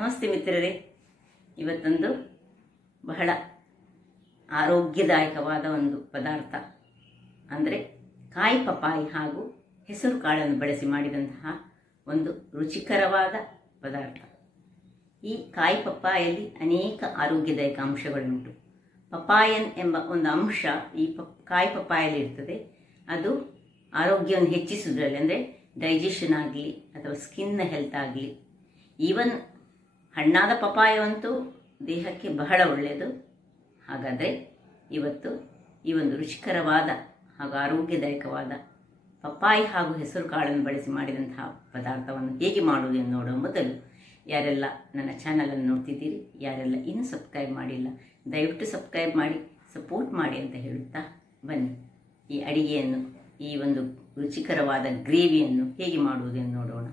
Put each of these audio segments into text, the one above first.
ನಮಸ್ತೆ ಮಿತ್ರರೇ, ಇವತ್ತೊಂದು ಬಹಳ ಆರೋಗ್ಯದಾಯಕವಾದ ಒಂದು ಪದಾರ್ಥ ಅಂದರೆ ಕಾಯಿ ಪಪಾಯಿ ಹಾಗೂ ಹೆಸರು ಕಾಳನ್ನು ಬಳಸಿ ಮಾಡಿದಂತಹ ಒಂದು ರುಚಿಕರವಾದ ಪದಾರ್ಥ. ಈ ಕಾಯಿ ಪಪ್ಪಾಯಲ್ಲಿ ಅನೇಕ ಆರೋಗ್ಯದಾಯಕ ಅಂಶಗಳುಂಟು. ಪಪಾಯನ್ ಎಂಬ ಒಂದು ಅಂಶ ಈ ಕಾಯಿ ಪಪ್ಪಾಯಲ್ಲಿ ಇರ್ತದೆ. ಅದು ಆರೋಗ್ಯವನ್ನು ಹೆಚ್ಚಿಸುವುದರಲ್ಲಿ ಅಂದರೆ ಡೈಜೆಷನ್ ಆಗಲಿ ಅಥವಾ ಸ್ಕಿನ್ನ ಹೆಲ್ತ್ ಆಗಲಿ, ಈವನ್ ಹಣ್ಣಾದ ಪಪಾಯವಂತೂ ದೇಹಕ್ಕೆ ಬಹಳ ಒಳ್ಳೆಯದು. ಹಾಗಾದರೆ ಇವತ್ತು ಈ ಒಂದು ರುಚಿಕರವಾದ ಹಾಗೂ ಆರೋಗ್ಯದಾಯಕವಾದ ಪಪ್ಪಾಯಿ ಹಾಗೂ ಹೆಸರು ಕಾಳನ್ನು ಬಳಸಿ ಮಾಡಿದಂತಹ ಪದಾರ್ಥವನ್ನು ಹೇಗೆ ಮಾಡುವುದು ಎಂದು ನೋಡುವ ಮೊದಲು ಯಾರೆಲ್ಲ ನನ್ನ ಚಾನಲನ್ನು ನೋಡ್ತಿದ್ದೀರಿ, ಯಾರೆಲ್ಲ ಇನ್ನೂ ಸಬ್ಸ್ಕ್ರೈಬ್ ಮಾಡಿಲ್ಲ, ದಯವಿಟ್ಟು ಸಬ್ಸ್ಕ್ರೈಬ್ ಮಾಡಿ ಸಪೋರ್ಟ್ ಮಾಡಿ ಅಂತ ಹೇಳುತ್ತಾ ಬನ್ನಿ ಈ ಅಡಿಗೆಯನ್ನು, ಈ ಒಂದು ರುಚಿಕರವಾದ ಗ್ರೇವಿಯನ್ನು ಹೇಗೆ ಮಾಡುವುದೆಂದು ನೋಡೋಣ.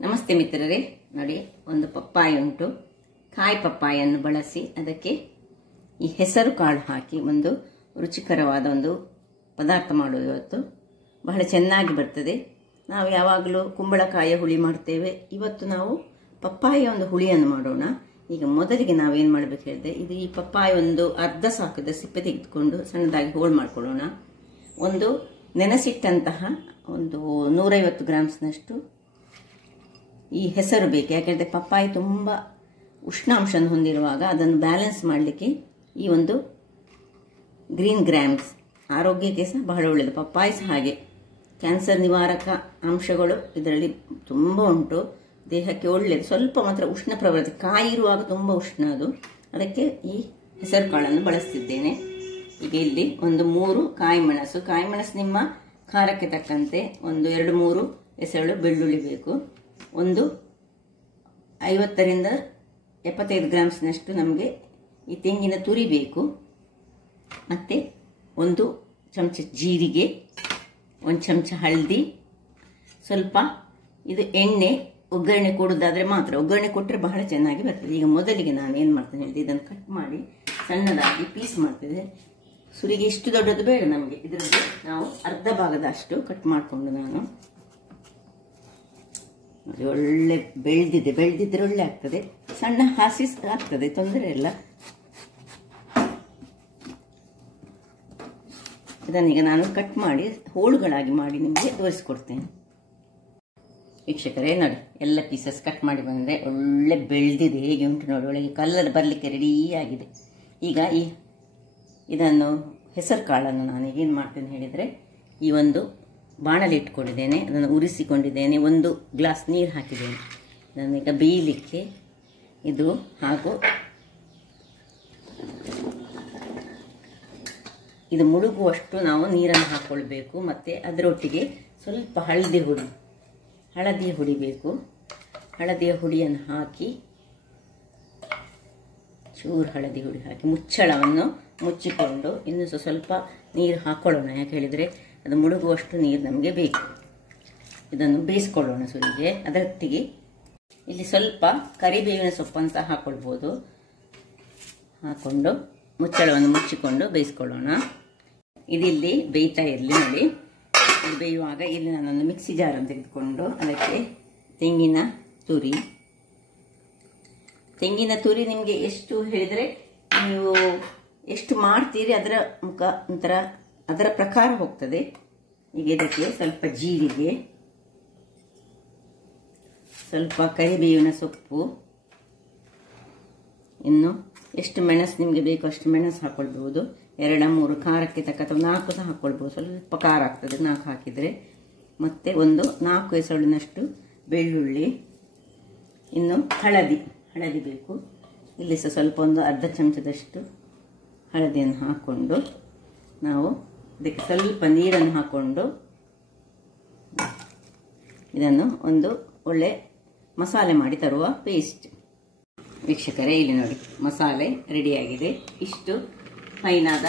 ನಮಸ್ತೆ ಮಿತ್ರರೇ, ನೋಡಿ ಒಂದು ಪಪ್ಪಾಯಿ ಉಂಟು. ಕಾಯಿ ಪಪ್ಪಾಯನ್ನು ಬಳಸಿ ಅದಕ್ಕೆ ಈ ಹೆಸರು ಕಾಳು ಹಾಕಿ ಒಂದು ರುಚಿಕರವಾದ ಒಂದು ಪದಾರ್ಥ ಮಾಡುವುದು. ಇವತ್ತು ಬಹಳ ಚೆನ್ನಾಗಿ ಬರ್ತದೆ. ನಾವು ಯಾವಾಗಲೂ ಕುಂಬಳಕಾಯಿಯ ಹುಳಿ ಮಾಡ್ತೇವೆ, ಇವತ್ತು ನಾವು ಪಪ್ಪಾಯಿಯ ಒಂದು ಹುಳಿಯನ್ನು ಮಾಡೋಣ. ಈಗ ಮೊದಲಿಗೆ ನಾವೇನು ಮಾಡಬೇಕು ಹೇಳಿದ್ರೆ, ಇದು ಈ ಪಪ್ಪಾಯಿ ಒಂದು ಅರ್ಧ ಸಾಕದ ಸಿಪ್ಪೆ ತೆಗೆದುಕೊಂಡು ಸಣ್ಣದಾಗಿ ಹೋಳು ಮಾಡ್ಕೊಳ್ಳೋಣ. ಒಂದು ನೆನೆಸಿಟ್ಟಂತಹ ಒಂದು 150 ಗ್ರಾಮ್ಸ್ನಷ್ಟು ಈ ಹೆಸರು ಬೇಕು. ಯಾಕೆಂದರೆ ಪಪ್ಪಾಯಿ ತುಂಬ ಉಷ್ಣಾಂಶವನ್ನು ಹೊಂದಿರುವಾಗ ಅದನ್ನು ಬ್ಯಾಲೆನ್ಸ್ ಮಾಡಲಿಕ್ಕೆ ಈ ಒಂದು ಗ್ರೀನ್ ಗ್ರಾಮ್ಸ್ ಆರೋಗ್ಯಕ್ಕೆ ಸಹ ಬಹಳ ಒಳ್ಳೆಯದು. ಪಪ್ಪಾಯಿ ಸಹ ಹಾಗೆ ಕ್ಯಾನ್ಸರ್ ನಿವಾರಕ ಅಂಶಗಳು ಇದರಲ್ಲಿ ತುಂಬ ಉಂಟು, ದೇಹಕ್ಕೆ ಒಳ್ಳೆಯದು. ಸ್ವಲ್ಪ ಮಾತ್ರ ಉಷ್ಣ ಪ್ರವೃತ್ತಿ, ಕಾಯಿ ಇರುವಾಗ ತುಂಬ ಉಷ್ಣ ಅದು, ಅದಕ್ಕೆ ಈ ಹೆಸರು ಕಾಳನ್ನು ಬಳಸ್ತಿದ್ದೇನೆ. ಈಗ ಇಲ್ಲಿ ಒಂದು 3 ಕಾಯಿ ಮೆಣಸು ನಿಮ್ಮ ಖಾರಕ್ಕೆ ತಕ್ಕಂತೆ, ಒಂದು 2-3 ಎಸಳು ಬೆಳ್ಳುಳ್ಳಿ ಬೇಕು, ಒಂದು 50 ರಿಂದ 75 ಗ್ರಾಮ್ಸ್ನಷ್ಟು ನಮಗೆ ಈ ತೆಂಗಿನ ತುರಿ ಬೇಕು, ಮತ್ತು 1 ಚಮಚ ಜೀರಿಗೆ, 1 ಚಮಚ ಹಳದಿ, ಸ್ವಲ್ಪ ಇದು ಎಣ್ಣೆ. ಒಗ್ಗರಣೆ ಕೊಡೋದಾದರೆ ಮಾತ್ರ, ಒಗ್ಗರಣೆ ಕೊಟ್ಟರೆ ಬಹಳ ಚೆನ್ನಾಗಿ ಬರ್ತದೆ. ಈಗ ಮೊದಲಿಗೆ ನಾನು ಏನು ಮಾಡ್ತೇನೆ ಹೇಳಿದೆ, ಇದನ್ನು ಕಟ್ ಮಾಡಿ ಸಣ್ಣದಾಗಿ ಪೀಸ್ ಮಾಡ್ತಿದ್ದೆ. ಸುರಿಗೆ ಇಷ್ಟು ದೊಡ್ಡದು ಬೇಡ ನಮಗೆ, ಇದರಲ್ಲಿ ನಾವು ಅರ್ಧ ಭಾಗದಷ್ಟು ಕಟ್ ಮಾಡಿಕೊಂಡು ನಾನು ಒಳ್ಳೆ ಬೆಳೆದಿದ್ರೆ ಒಳ್ಳೆ ಆಗ್ತದೆ. ಸಣ್ಣ ಹಸಿ ಆಗ್ತದೆ, ತೊಂದರೆ ಇಲ್ಲ. ಇದನ್ನೀಗ ನಾನು ಕಟ್ ಮಾಡಿ ಹೋಳುಗಳಾಗಿ ಮಾಡಿ ನಿಮಗೆ ತೋರಿಸ್ಕೊಡ್ತೇನೆ. ವೀಕ್ಷಕರೇ ನೋಡಿ, ಎಲ್ಲ ಪೀಸಸ್ ಕಟ್ ಮಾಡಿ ಬಂದರೆ ಒಳ್ಳೆ ಬೆಳೆದಿದೆ, ಹೇಗೆ ಉಂಟು ನೋಡಿ, ಒಳಗೆ ಕಲರ್ ಬರಲಿಕ್ಕೆ ರೆಡಿ ಆಗಿದೆ. ಈಗ ಇದನ್ನು ಹೆಸರು ಕಾಳನ್ನು ನಾನು ಏನು ಮಾಡ್ತೇನೆ ಹೇಳಿದರೆ, ಈ ಒಂದು ಬಾಣಲಿ ಇಟ್ಕೊಂಡಿದ್ದೇನೆ, ಅದನ್ನು ಉರಿಸಿಕೊಂಡಿದ್ದೇನೆ, 1 ಗ್ಲಾಸ್ ನೀರು ಹಾಕಿದ್ದೇನೆ. ಇದನ್ನೀಗ ಬೇಯಲಿಕ್ಕೆ ಇದು ಹಾಗೂ ಇದು ಮುಳುಗುವಷ್ಟು ನಾವು ನೀರನ್ನು ಹಾಕ್ಕೊಳ್ಬೇಕು. ಮತ್ತು ಅದರೊಟ್ಟಿಗೆ ಸ್ವಲ್ಪ ಹಳದಿಯ ಹುಡಿ ಬೇಕು. ಹಳದಿಯ ಹುಡಿಯನ್ನು ಹಾಕಿ, ಚೂರು ಹಳದಿ ಹುಡಿ ಹಾಕಿ ಮುಚ್ಚಳವನ್ನು ಮುಚ್ಚಿಕೊಂಡು ಇನ್ನೂ ಸ್ವಲ್ಪ ನೀರು ಹಾಕ್ಕೊಳ್ಳೋಣ. ಯಾಕೆ ಹೇಳಿದರೆ ಅದು ಮುಳುಗುವಷ್ಟು ನೀರು ನಮಗೆ ಬೇಕು. ಇದನ್ನು ಬೇಯಿಸ್ಕೊಳ್ಳೋಣ ಸುರಿಗೆ. ಅದರೊಟ್ಟಿಗೆ ಇಲ್ಲಿ ಸ್ವಲ್ಪ ಕರಿಬೇವಿನ ಸೊಪ್ಪನ್ನು ಸಹ ಹಾಕ್ಕೊಳ್ಬೋದು. ಹಾಕ್ಕೊಂಡು ಮುಚ್ಚಳವನ್ನು ಮುಚ್ಚಿಕೊಂಡು ಬೇಯಿಸ್ಕೊಳ್ಳೋಣ. ಇದಿಲ್ಲಿ ಬೇಯ್ತಾ ಇರಲಿ ನೋಡಿ. ಇದು ಬೇಯುವಾಗ ಇಲ್ಲಿ ನಾನೊಂದು ಮಿಕ್ಸಿ ಜಾರನ್ನು ತೆಗೆದುಕೊಂಡು ಅದಕ್ಕೆ ತೆಂಗಿನ ತುರಿ ನಿಮಗೆ ಎಷ್ಟು ಹೇಳಿದರೆ ನೀವು ಎಷ್ಟು ಮಾಡ್ತೀರಿ ಅದರ ಪ್ರಕಾರ ಹೋಗ್ತದೆ. ಈಗ ಇದಕ್ಕೆ ಸ್ವಲ್ಪ ಜೀರಿಗೆ, ಸ್ವಲ್ಪ ಕರಿಬೇವಿನ ಸೊಪ್ಪು, ಇನ್ನು ಎಷ್ಟು ಮೆಣಸು ನಿಮಗೆ ಬೇಕು ಅಷ್ಟು ಮೆಣಸು ಹಾಕ್ಕೊಳ್ಬೋದು. 2-3 ಖಾರಕ್ಕೆ ತಕ್ಕ, ಅಥವಾ 4 ಸಹ ಹಾಕ್ಕೊಳ್ಬೋದು, ಸ್ವಲ್ಪ ಖಾರ ಆಗ್ತದೆ 4 ಹಾಕಿದರೆ. ಮತ್ತು ಒಂದು 4 ಎಸಳಿನಷ್ಟು ಬೆಳ್ಳುಳ್ಳಿ, ಇನ್ನು ಹಳದಿ ಬೇಕು. ಇಲ್ಲಿ ಸಹ ಸ್ವಲ್ಪ ಒಂದು ಅರ್ಧ ಚಮಚದಷ್ಟು ಹಳದಿಯನ್ನು ಹಾಕ್ಕೊಂಡು ನಾವು ಇದಕ್ಕೆ ಸ್ವಲ್ಪ ನೀರನ್ನು ಹಾಕ್ಕೊಂಡು ಇದನ್ನು ಒಂದು ಒಳ್ಳೆ ಮಸಾಲೆ ಮಾಡಿ ತರುವ ಪೇಸ್ಟ್. ವೀಕ್ಷಕರೇ ಇಲ್ಲಿ ನೋಡಿ, ಮಸಾಲೆ ರೆಡಿಯಾಗಿದೆ. ಇಷ್ಟು ಫೈನಾದ,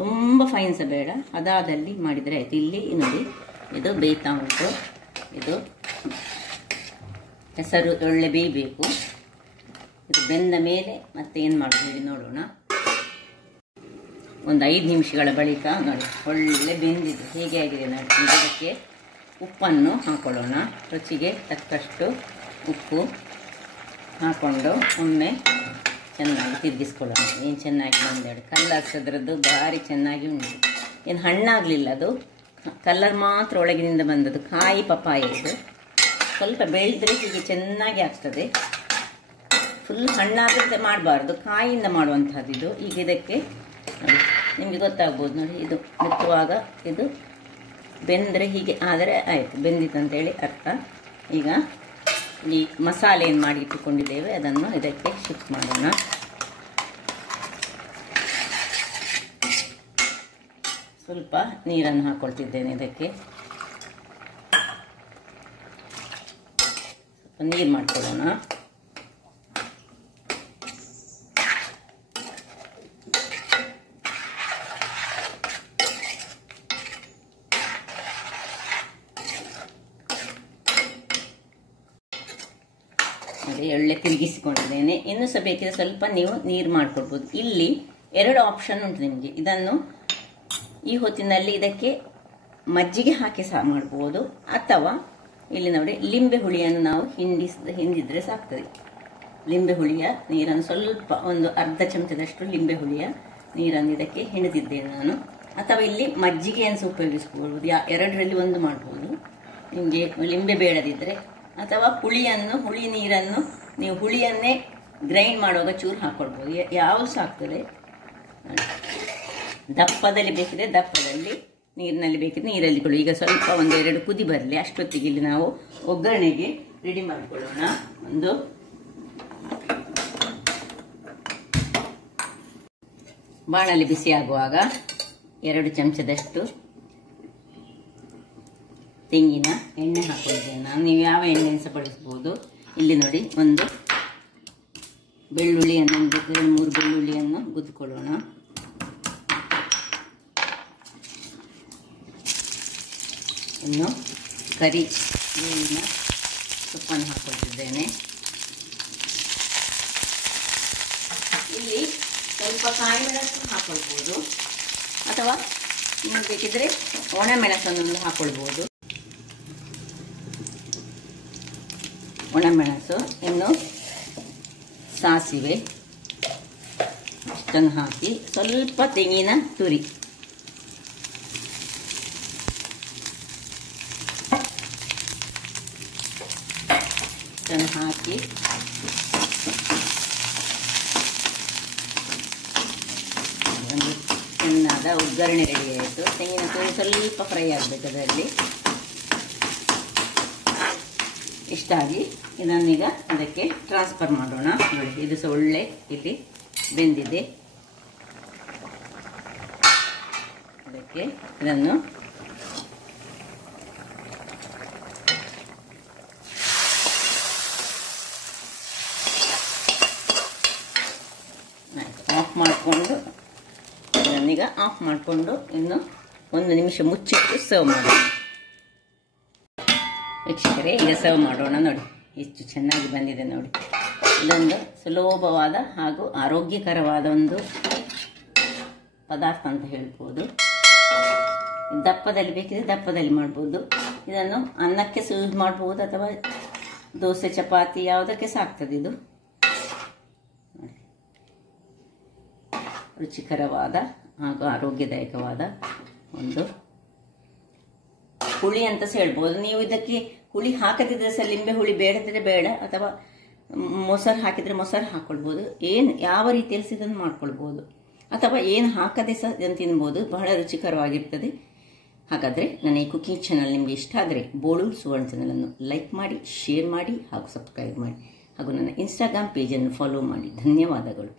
ತುಂಬ ಫೈನ್ ಸಹ ಬೇಡ, ಅದಾದಲ್ಲಿ ಮಾಡಿದರೆ ಆಯಿತು. ಇಲ್ಲಿ ನೋಡಿ ಇದು ಬೇಯ್ತಾ ಉಂಟು. ಇದು ಹೆಸರು ಒಳ್ಳೆ ಬೇಯಬೇಕು. ಇದು ಬೆಂದ ಮೇಲೆ ಮತ್ತೆ ಏನು ಮಾಡ್ತೀವಿ ನೋಡೋಣ. ಒಂದು 5 ನಿಮಿಷಗಳ ಬಳಿಕ ನೋಡಿ ಒಳ್ಳೆ ಬೆಂದಿದೆ, ಹೇಗೆ ಆಗಿದೆ ನೋಡಿ. ಇದಕ್ಕೆ ಉಪ್ಪನ್ನು ಹಾಕೊಳ್ಳೋಣ. ರುಚಿಗೆ ತಕ್ಕಷ್ಟು ಉಪ್ಪು ಹಾಕ್ಕೊಂಡು ಒಮ್ಮೆ ಚೆನ್ನಾಗಿ ತಿರುಗಿಸ್ಕೊಳ್ಳೋಣ. ಏನು ಚೆನ್ನಾಗಿ ಬಂದೇಳಿ ಕಲ್ಲರ್ಸ್ ಅದರದ್ದು ಭಾರಿ ಚೆನ್ನಾಗಿ ಉಂಟು. ಏನು ಹಣ್ಣಾಗಲಿಲ್ಲ, ಅದು ಕಲ್ಲರ್ ಮಾತ್ರ ಒಳಗಿನಿಂದ ಬಂದದ್ದು. ಕಾಯಿ ಪಪ್ಪಾಯ ಇದು ಸ್ವಲ್ಪ ಬೆಳೆದ್ರೆ ಹೀಗೆ ಚೆನ್ನಾಗಿ ಆಗ್ತದೆ. ಫುಲ್ ಹಣ್ಣಾದ್ರೆ ಮಾಡಬಾರ್ದು, ಕಾಯಿಯಿಂದ ಮಾಡುವಂಥದ್ದು ಇದು. ಈಗ ಇದಕ್ಕೆ ನೋಡಿ ನಿಮಗೆ ಗೊತ್ತಾಗ್ಬೋದು ನೋಡಿ, ಇದು ಮುಟ್ಟುವಾಗ ಇದು ಬೆಂದರೆ ಹೀಗೆ ಆದರೆ ಆಯಿತು, ಬೆಂದಿತ್ತು ಅಂತೇಳಿ ಅರ್ಥ. ಈಗ ಈ ಮಸಾಲೆ ಏನು ಮಾಡಿ ಇಟ್ಟುಕೊಂಡಿದ್ದೇವೆ ಅದನ್ನು ಇದಕ್ಕೆ ಶಿಫ್ಟ್ ಮಾಡೋಣ. ಸ್ವಲ್ಪ ನೀರನ್ನು ಹಾಕ್ಕೊಳ್ತಿದ್ದೇನೆ ಇದಕ್ಕೆ. ಸ್ವಲ್ಪ ನೀರು ಮಾಡ್ಕೊಳ್ಳೋಣ. ಎಳ್ಳೆ ತಿರುಗಿಸಿಕೊಂಡಿದ್ದೇನೆ. ಇನ್ನೂ ಸಹ ಬೇಕಿದ್ರೆ ಸ್ವಲ್ಪ ನೀವು ನೀರು ಮಾಡ್ಕೊಳ್ಬೋದು. ಇಲ್ಲಿ 2 ಆಪ್ಷನ್ ಉಂಟು ನಿಮಗೆ. ಇದನ್ನು ಈ ಹೊತ್ತಿನಲ್ಲಿ ಇದಕ್ಕೆ ಮಜ್ಜಿಗೆ ಹಾಕಿ ಸಹ ಮಾಡ್ಬೋದು, ಅಥವಾ ಇಲ್ಲಿ ನೋಡಿ ಲಿಂಬೆ ಹುಳಿಯನ್ನು ನಾವು ಹಿಂಡಿದ್ರೆ ಸಾಕ್ತದೆ. ಲಿಂಬೆ ಹುಳಿಯ ನೀರನ್ನು ಸ್ವಲ್ಪ ಒಂದು ಅರ್ಧ ಚಮಚದಷ್ಟು ಲಿಂಬೆ ಹುಳಿಯ ನೀರನ್ನು ಇದಕ್ಕೆ ಹಿಂಡಿದ್ದೇನೆ ನಾನು. ಅಥವಾ ಇಲ್ಲಿ ಮಜ್ಜಿಗೆಯನ್ನು ಸಹ ಉಪಯೋಗಿಸ್ಕೊಳ್ಬೋದು. 2ರಲ್ಲಿ ಒಂದು ಮಾಡ್ಬೋದು ನಿಮಗೆ ಲಿಂಬೆ ಬೇಡದಿದ್ದರೆ. ಅಥವಾ ಹುಳಿ ನೀರನ್ನು ನೀವು ಹುಳಿಯನ್ನೇ ಗ್ರೈಂಡ್ ಮಾಡುವಾಗ ಚೂರು ಹಾಕ್ಕೊಳ್ಬೋದು, ಯಾವುದು ಸಹ ಆಗ್ತದೆ. ದಪ್ಪದಲ್ಲಿ ಬೇಕಿದ್ರೆ ದಪ್ಪದಲ್ಲಿ, ನೀರಿನಲ್ಲಿ ಬೇಕಿದ್ರೆ ನೀರಲ್ಲಿ ಕೊಡಿ. ಈಗ ಸ್ವಲ್ಪ 1-2 ಕುದಿ ಬರಲಿ, ಅಷ್ಟೊತ್ತಿಗೆ ಇಲ್ಲಿ ನಾವು ಒಗ್ಗರಣೆಗೆ ರೆಡಿ ಮಾಡಿಕೊಳ್ಳೋಣ. ಒಂದು ಬಾಣಲಿ ಬಿಸಿ ಆಗುವಾಗ 2 ಚಮಚದಷ್ಟು ತೆಂಗಿನ ಎಣ್ಣೆ ಹಾಕೊಂಡಿದ್ದೇನೆ ನಾನು. ನೀವು ಯಾವ ಎಣ್ಣೆ ಸಹ ಬಳಸ್ಬೋದು. ಇಲ್ಲಿ ನೋಡಿ ಒಂದು ಬೆಳ್ಳುಳ್ಳಿಯನ್ನು 2-3 ಬೆಳ್ಳುಳ್ಳಿಯನ್ನು ಗುದ್ದುಕೊಳ್ಳೋಣ. ಇನ್ನು ಕರಿ ಬೇವಿನ ಸೊಪ್ಪನ್ನು ಹಾಕೊಳ್ತಿದ್ದೇನೆ. ಇಲ್ಲಿ ಸ್ವಲ್ಪ ಕಾಯಿ ಮೆಣಸು ಹಾಕೊಳ್ಬೋದು, ಅಥವಾ ನಿಮಗೆ ಬೇಕಿದ್ರೆ ಒಣ ಮೆಣಸನ್ನು ಹಾಕೊಳ್ಬೋದು. ಒಣಮೆಣಸು, ಇನ್ನು ಸಾಸಿವೆ ಇಷ್ಟನ್ನು ಹಾಕಿ, ಸ್ವಲ್ಪ ತೆಂಗಿನ ತುರಿ, ಇಷ್ಟನ್ನು ಹಾಕಿ ಒಂದು ಚೆನ್ನಾದ ಒಗ್ಗರಣೆ ರೆಡಿ ಆಯಿತು. ತೆಂಗಿನ ತುರಿ ಸ್ವಲ್ಪ ಫ್ರೈ ಆಗಬೇಕು ಅದರಲ್ಲಿ. ಇಷ್ಟಾಗಿ ಇದನ್ನೀಗ ಅದಕ್ಕೆ ಟ್ರಾನ್ಸ್ಫರ್ ಮಾಡೋಣ. ನೋಡಿ ಇದು ಸಹ ಒಳ್ಳೆ ಇಲ್ಲಿ ಬೆಂದಿದೆ. ಅದಕ್ಕೆ ಇದನ್ನು ಆಫ್ ಮಾಡಿಕೊಂಡು ಇದನ್ನೀಗ ಆಫ್ ಮಾಡಿಕೊಂಡು ಇನ್ನು 1 ನಿಮಿಷ ಮುಚ್ಚಿಟ್ಟು ಸರ್ವ್ ಮಾಡೋಣ. ವೀಕ್ಷಕರೇ, ಈಗ ಸರ್ವ್ ಮಾಡೋಣ. ನೋಡಿ ಎಷ್ಟು ಚೆನ್ನಾಗಿ ಬಂದಿದೆ ನೋಡಿ. ಇದೊಂದು ಸುಲಭವಾದ ಹಾಗೂ ಆರೋಗ್ಯಕರವಾದ ಒಂದು ಪದಾರ್ಥ ಅಂತ ಹೇಳ್ಬೋದು. ದಪ್ಪದಲ್ಲಿ ಬೇಕಿದ್ರೆ ದಪ್ಪದಲ್ಲಿ ಮಾಡ್ಬೋದು. ಇದನ್ನು ಅನ್ನಕ್ಕೆ ಯೂಸ್ ಮಾಡ್ಬೋದು, ಅಥವಾ ದೋಸೆ ಚಪಾತಿ ಯಾವುದಕ್ಕೆ ಸಹ ಆಗ್ತದೆ. ಇದು ರುಚಿಕರವಾದ ಹಾಗೂ ಆರೋಗ್ಯದಾಯಕವಾದ ಒಂದು ಹುಳಿ ಅಂತ ಸಹ ಹೇಳ್ಬೋದು. ನೀವು ಇದಕ್ಕೆ ಹುಳಿ ಹಾಕದಿದ್ರೆ ಸಹ, ಲಿಂಬೆ ಹುಳಿ ಬೇಡದಿದ್ರೆ ಬೇಡ, ಅಥವಾ ಮೊಸರು ಹಾಕಿದರೆ ಮೊಸರು ಹಾಕ್ಕೊಳ್ಬೋದು. ಯಾವ ರೀತಿಯಲ್ಲಿ ಇದನ್ನು ಮಾಡ್ಕೊಳ್ಬೋದು, ಅಥವಾ ಏನು ಹಾಕದೆ ಸಹ ಇದನ್ನು ತಿನ್ಬೋದು. ಬಹಳ ರುಚಿಕರವಾಗಿರ್ತದೆ. ಹಾಗಾದರೆ ನನ್ನ ಈ ಕುಕಿಂಗ್ ಚಾನಲ್ ನಿಮಗೆ ಇಷ್ಟ ಆದರೆ ಬೋಳೂರು ಸುವರ್ಣ ಚಾನಲನ್ನು ಲೈಕ್ ಮಾಡಿ, ಶೇರ್ ಮಾಡಿ ಹಾಗೂ ಸಬ್ಸ್ಕ್ರೈಬ್ ಮಾಡಿ, ಹಾಗೂ ನನ್ನ ಇನ್ಸ್ಟಾಗ್ರಾಮ್ ಪೇಜನ್ನು ಫಾಲೋ ಮಾಡಿ. ಧನ್ಯವಾದಗಳು.